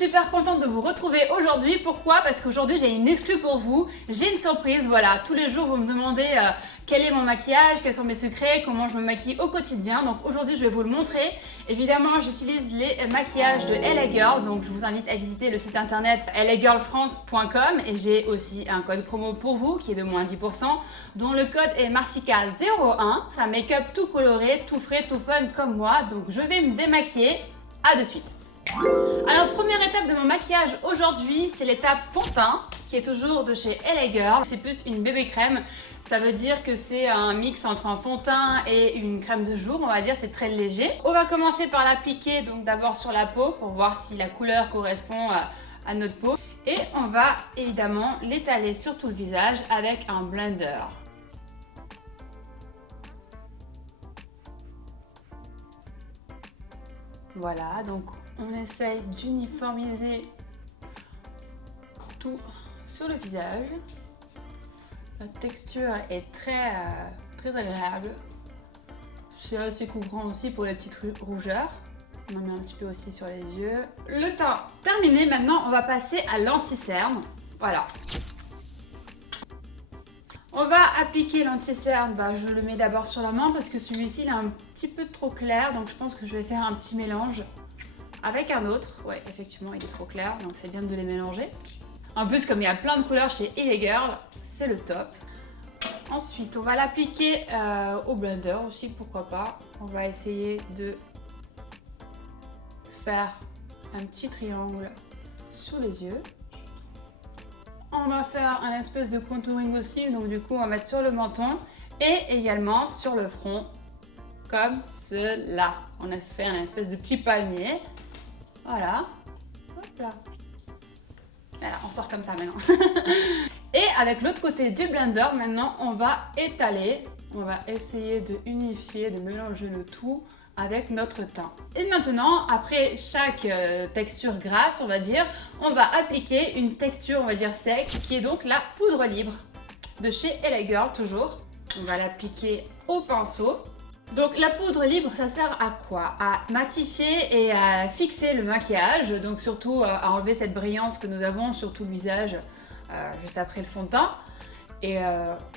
super contente de vous retrouver aujourd'hui. Pourquoi? Parce qu'aujourd'hui j'ai une exclue pour vous. J'ai une surprise, voilà. Tous les jours vous me demandez quel est mon maquillage, quels sont mes secrets, comment je me maquille au quotidien. Donc aujourd'hui je vais vous le montrer. Évidemment j'utilise les maquillages de LA Girl. Donc je vous invite à visiter le site internet lagirlfrance.com. Et j'ai aussi un code promo pour vous qui est de moins 10%, dont le code est Marsica01. C'est un make-up tout coloré, tout frais, tout fun comme moi. Donc je vais me démaquiller. À de suite. Alors première étape de mon maquillage aujourd'hui, c'est l'étape fond de teint qui est toujours de chez LA Girl. C'est plus une bébé crème, ça veut dire que c'est un mix entre un fond de teint et une crème de jour, on va dire, c'est très léger. On va commencer par l'appliquer donc d'abord sur la peau pour voir si la couleur correspond à notre peau. Et on va évidemment l'étaler sur tout le visage avec un blender. Voilà, donc on essaye d'uniformiser tout sur le visage. La texture est très agréable. C'est assez couvrant aussi pour les petites rougeurs. On en met un petit peu aussi sur les yeux. Le teint terminé, maintenant on va passer à l'anti-cerne. Voilà. On va appliquer l'anti-cerne, je le mets d'abord sur la main parce que celui-ci il est un petit peu trop clair, donc je pense que je vais faire un petit mélange avec un autre. Ouais, effectivement il est trop clair, donc c'est bien de les mélanger. En plus, comme il y a plein de couleurs chez LA Girl, c'est le top. Ensuite on va l'appliquer au blender aussi, pourquoi pas. On va essayer de faire un petit triangle sous les yeux. On va faire un espèce de contouring aussi, donc du coup on va mettre sur le menton et également sur le front, comme cela. On a fait un espèce de petit palmier, voilà. Hop là. Voilà, on sort comme ça maintenant. Et avec l'autre côté du blender, maintenant on va étaler, on va essayer de unifier, de mélanger le tout avec notre teint. Et maintenant, après chaque texture grasse, on va dire, on va appliquer une texture, on va dire sec, qui est donc la poudre libre de chez LA Girl toujours. On va l'appliquer au pinceau. Donc la poudre libre, ça sert à quoi? À matifier et à fixer le maquillage, donc surtout à enlever cette brillance que nous avons sur tout le visage juste après le fond de teint. Et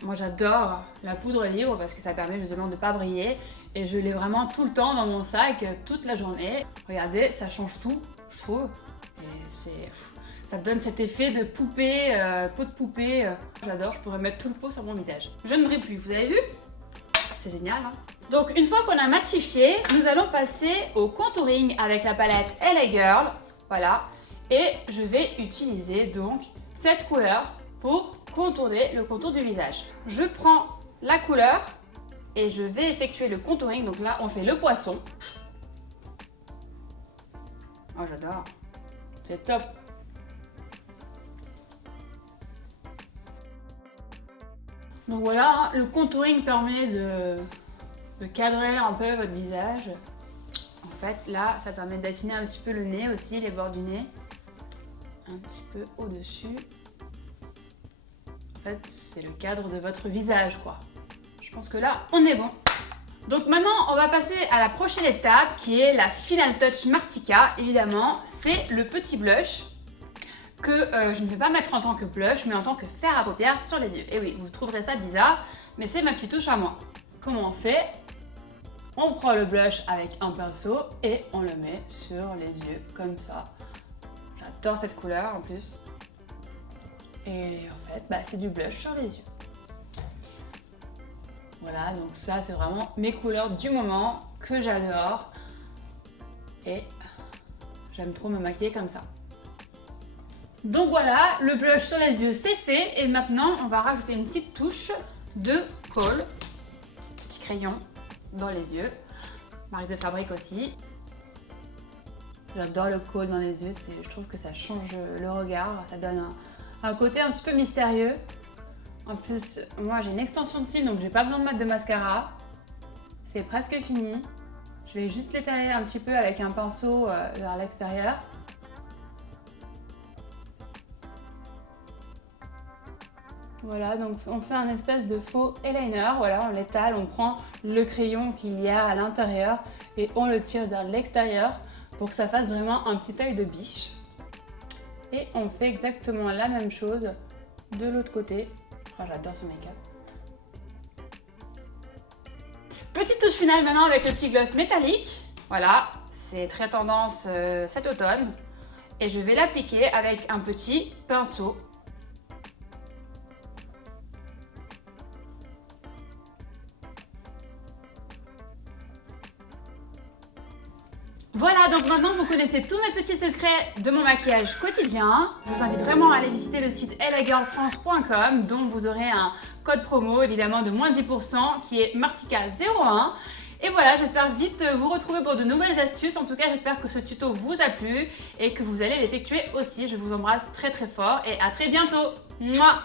moi j'adore la poudre libre parce que ça permet justement de ne pas briller. Et je l'ai vraiment tout le temps dans mon sac, toute la journée. Regardez, ça change tout, je trouve. Et ça donne cet effet de poupée, peau de poupée. J'adore, je pourrais mettre tout le pot sur mon visage. Je ne brille plus, vous avez vu? C'est génial, hein? Donc une fois qu'on a matifié, nous allons passer au contouring avec la palette LA Girl. Voilà. Et je vais utiliser donc cette couleur pour contourner le contour du visage. Je prends la couleur et je vais effectuer le contouring. Donc là, on fait le poisson. Oh, j'adore. C'est top. Donc voilà, le contouring permet de cadrer un peu votre visage. En fait, là, ça permet d'affiner un petit peu le nez aussi, les bords du nez. Un petit peu au-dessus. En fait, c'est le cadre de votre visage, quoi. Je pense que là, on est bon. Donc maintenant, on va passer à la prochaine étape qui est la Final Touch Martika. Évidemment, c'est le petit blush que je ne vais pas mettre en tant que blush, mais en tant que fard à paupières sur les yeux. Et oui, vous trouverez ça bizarre, mais c'est ma petite touche à moi. Comment on fait? On prend le blush avec un pinceau et on le met sur les yeux, comme ça. J'adore cette couleur en plus. Et en fait, c'est du blush sur les yeux. Voilà, donc ça c'est vraiment mes couleurs du moment que j'adore. Et j'aime trop me maquiller comme ça. Donc voilà, le blush sur les yeux c'est fait. Et maintenant on va rajouter une petite touche de kohl. Petit crayon dans les yeux. Marque de fabrique aussi. J'adore le kohl dans les yeux, je trouve que ça change le regard. Ça donne un côté un petit peu mystérieux. En plus, moi j'ai une extension de cils donc j'ai pas besoin de mettre de mascara. C'est presque fini. Je vais juste l'étaler un petit peu avec un pinceau vers l'extérieur. Voilà, donc on fait un espèce de faux eyeliner. Voilà, on l'étale, on prend le crayon qu'il y a à l'intérieur et on le tire vers l'extérieur pour que ça fasse vraiment un petit œil de biche. Et on fait exactement la même chose de l'autre côté. Oh, j'adore ce make-up. Petite touche finale maintenant avec le petit gloss métallique. Voilà, c'est très tendance cet automne. Et je vais l'appliquer avec un petit pinceau. Voilà, donc maintenant vous connaissez tous mes petits secrets de mon maquillage quotidien. Je vous invite vraiment à aller visiter le site ellagirlfrance.com dont vous aurez un code promo évidemment de moins 10% qui est Martika01. Et voilà, j'espère vite vous retrouver pour de nouvelles astuces. En tout cas, j'espère que ce tuto vous a plu et que vous allez l'effectuer aussi. Je vous embrasse très très fort et à très bientôt. Mouah.